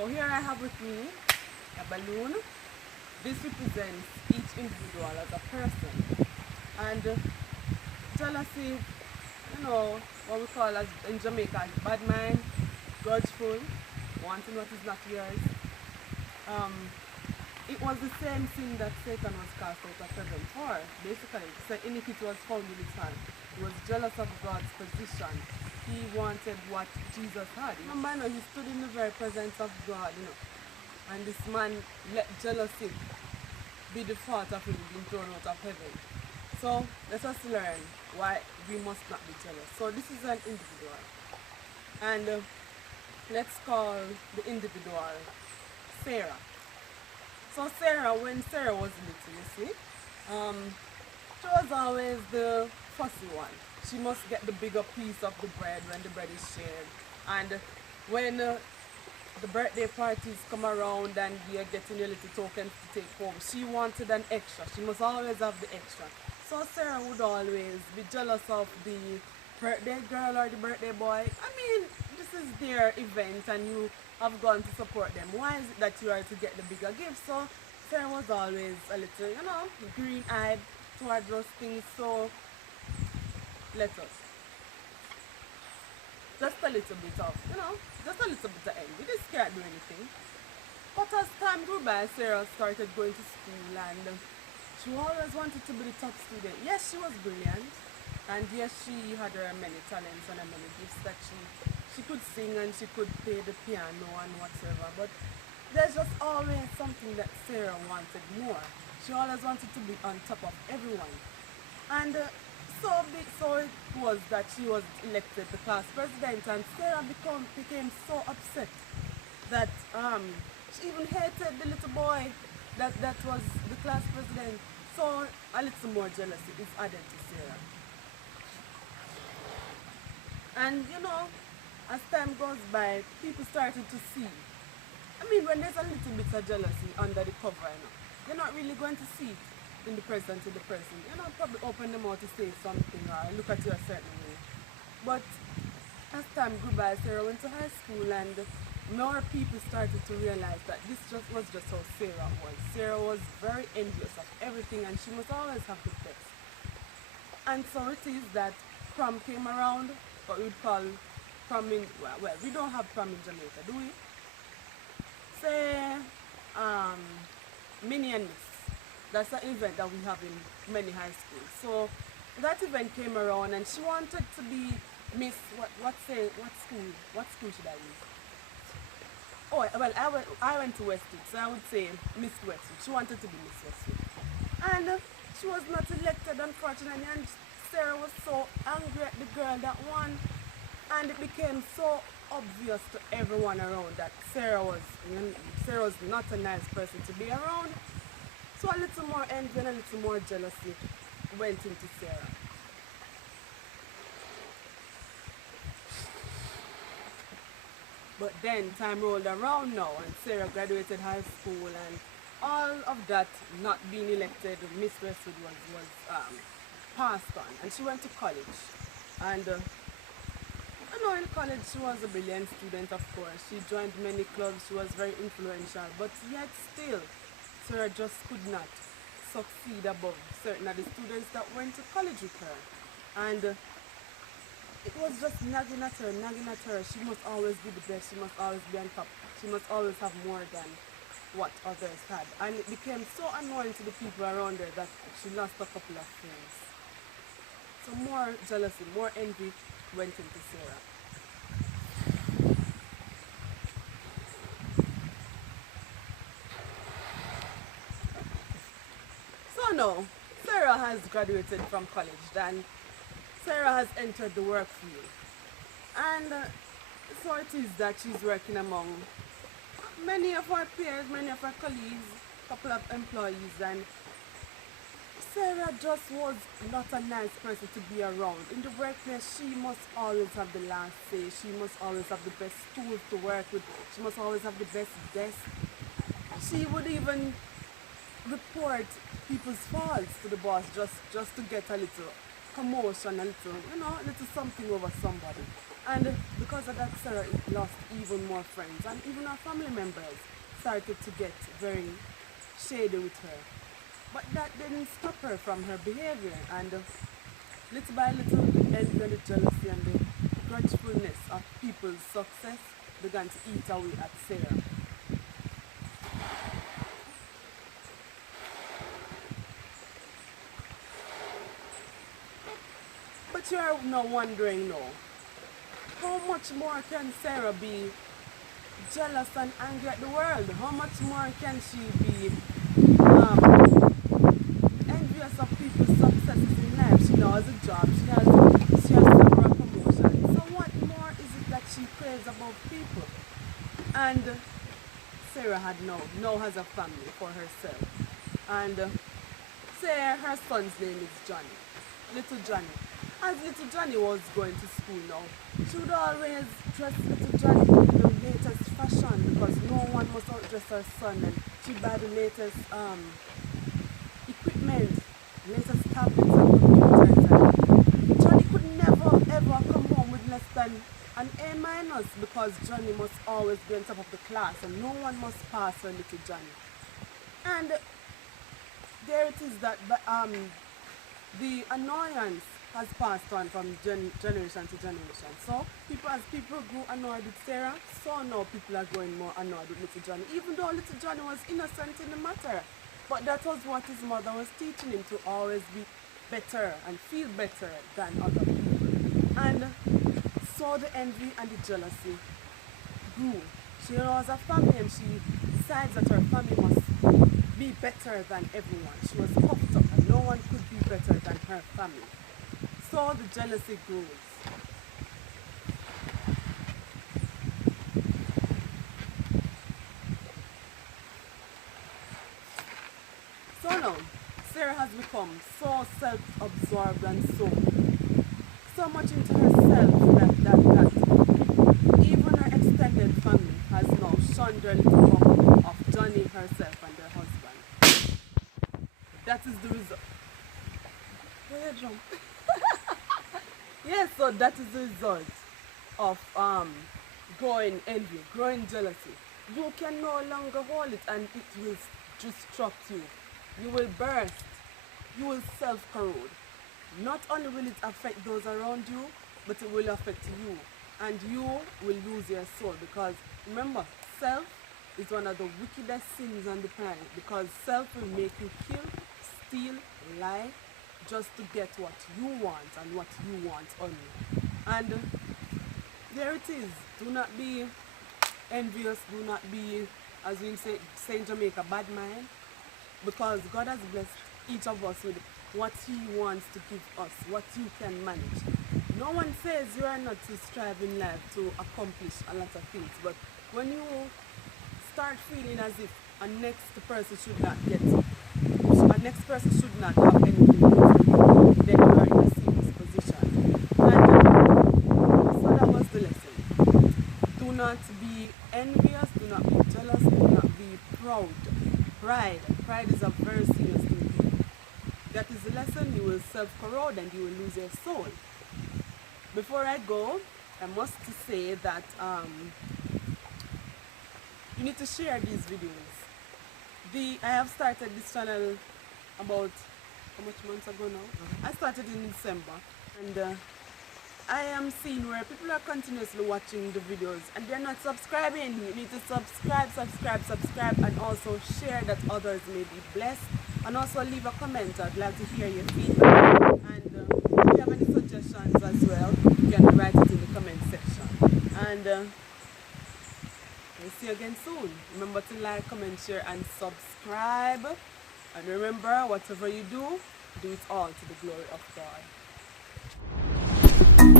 So here I have with me a balloon. This represents each individual as a person. And jealousy, you know, what we call as in Jamaica, bad mind, grudgeful, wanting what is not yours. It was the same sin that Satan was cast out of heaven for. Basically, so iniquity was found in his hand. He was jealous of God's position. He wanted what Jesus had. Remember, he stood in the very presence of God, and this man let jealousy be the fault of him being thrown out of heaven. So let us learn why we must not be jealous. So this is an individual, and let's call the individual Sarah. So Sarah, when Sarah was little, you see, she was always the fussy one. She must get the bigger piece of the bread when the bread is shared. And when the birthday parties come around and you're getting your little tokens to take home, she wanted an extra. She must always have the extra. So Sarah would always be jealous of the birthday girl or the birthday boy. I mean, this is their event and you have gone to support them. Why is it that you are to get the bigger gift? So Sarah was always a little, green-eyed towards those things. So let us just a little bit of, just a little bit of envy. This can't do anything. But as time grew by, Sarah started going to school and she always wanted to be the top student. Yes, she was brilliant, and yes, she had her many talents and her many gifts that she could sing and she could play the piano and whatever. But there's just always something that Sarah wanted more. She always wanted to be on top of everyone. And so it was that she was elected the class president, and Sarah became so upset that she even hated the little boy that was the class president. So a little more jealousy is added to Sarah. And as time goes by, people started to see. I mean, when there's a little bit of jealousy under the cover, you're not really going to see it in the present to the person. Probably open them out to say something or look at you a certain way. But as time grew by, Sarah went to high school and more people started to realize that this was just how Sarah was. Sarah was very envious of everything and she must always have the best. And so it is that prom came around, what we would call prom in, well, we don't have prom in Jamaica, do we? Say, mini and miss. That's an event that we have in many high schools. So that event came around and she wanted to be Miss, what school should I use? Oh, well, I went to Westwood, so I would say Miss Westwood. She wanted to be Miss Westwood. And she was not elected, unfortunately, and Sarah was so angry at the girl that won. And it became so obvious to everyone around that Sarah was not a nice person to be around. So a little more envy and a little more jealousy went into Sarah. But then time rolled around now and Sarah graduated high school and all of that not being elected, Miss Westwood was passed on and she went to college. And in college she was a brilliant student, of course. She joined many clubs, she was very influential, but yet still Sarah just could not succeed above certain of the students that went to college with her. And it was just nagging at her. She must always be the best, she must always be on top, she must always have more than what others had. And it became so annoying to the people around her that she lost a couple of friends. So more jealousy, more envy went into Sarah. So now, Sarah has graduated from college and Sarah has entered the work field. And so it is that she's working among many of our peers, many of our colleagues, a couple of employees, and Sarah just was not a nice person to be around. In the workplace, she must always have the last say. She must always have the best tools to work with. She must always have the best desk. She would even report people's faults to the boss just to get a little commotion, a little something over somebody. And because of that, Sarah lost even more friends, and even her family members started to get very shady with her. But that didn't stop her from her behavior, and little by little, the envy and the jealousy and the grudgefulness of people's success began to eat away at Sarah. But you are now wondering now, how much more can Sarah be jealous and angry at the world? How much more can she be envious of people's successes in life? She now has a job, she has several promotions. So what more is it that she craves about people? And Sarah now has a family for herself. And say her son's name is Johnny, little Johnny. As little Johnny was going to school now, she would always dress little Johnny in the latest fashion because no one must outdress her son, and she'd buy the latest equipment, latest tablets and computers. And Johnny could never ever come home with less than an A minus because Johnny must always be on top of the class and no one must pass her little Johnny. And there it is that the annoyance has passed on from generation to generation. So as people grew annoyed with Sarah, so now people are growing more annoyed with little Johnny, even though little Johnny was innocent in the matter. But that was what his mother was teaching him, to always be better and feel better than other people. And so the envy and the jealousy grew. She has a family and she decides that her family must be better than everyone. She was puffed up and no one could be better than her family. So the jealousy grows. So now, Sarah has become so self-absorbed and so much into herself that even her extended family has now shunned her little bubble of Johnny, herself, and her husband. That is the result. Where you jump? Yes, so that is the result of growing envy, growing jealousy. You can no longer hold it and it will destruct you. You will burst. You will self-corrode. Not only will it affect those around you, but it will affect you. And you will lose your soul, because remember, self is one of the wickedest sins on the planet, because self will make you kill, steal, lie, just to get what you want and what you want only. And there it is. Do not be envious. Do not be, as we say in Jamaica, bad mind, because God has blessed each of us with what He wants to give us, what you can manage. No one says you are not to strive in life to accomplish a lot of things, but when you start feeling as if a next person should not have anything for you, then you are in a serious position. And so that was the lesson. Do not be envious, do not be jealous, do not be proud. Pride is a very serious thing. That is the lesson. You will self-corrode and you will lose your soul. Before I go, I must say that you need to share these videos. I have started this channel about how much months ago now? I started in December, and I am seeing where people are continuously watching the videos and they're not subscribing. You need to subscribe, and also share that others may be blessed, and also leave a comment. I'd like to hear your feedback, and if you have any suggestions as well, you can write it in the comment section. And we'll see you again soon. Remember to like, comment, share, and subscribe. And remember, whatever you do, do it all to the glory of God.